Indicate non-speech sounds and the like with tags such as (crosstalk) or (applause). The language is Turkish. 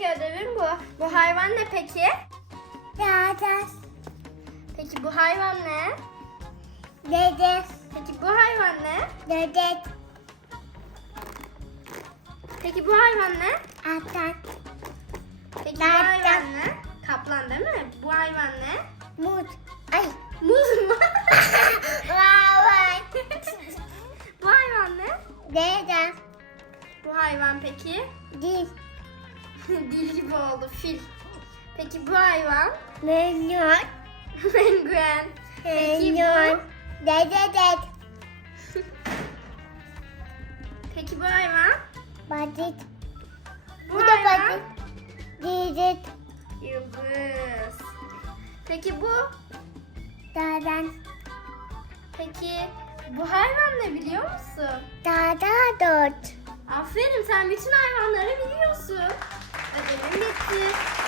Sıradaki ödevim bu. Bu hayvan ne peki? Dada. Peki bu hayvan ne? Dede. Peki bu hayvan ne? Dede. Peki bu hayvan ne? Atak. Peki bu hayvan ne? Kaplan değil mi? Bu hayvan ne? Mut. Ay. Muz mu? (laughs) Vay. bu hayvan ne? Dede. Bu hayvan peki? Dil. (laughs) Dil gibi oldu fil. Peki bu hayvan? Minyon. (laughs) Penguen. Peki bu? Dede dede. (laughs) Peki bu hayvan? Badit. Bu, Bu da hayvan? Didit. Yıldız. Peki bu? Dadan. Peki bu hayvan ne biliyor musun? Dada dört. Aferin sen bütün hayvanları biliyorsun. Ödevim bitti.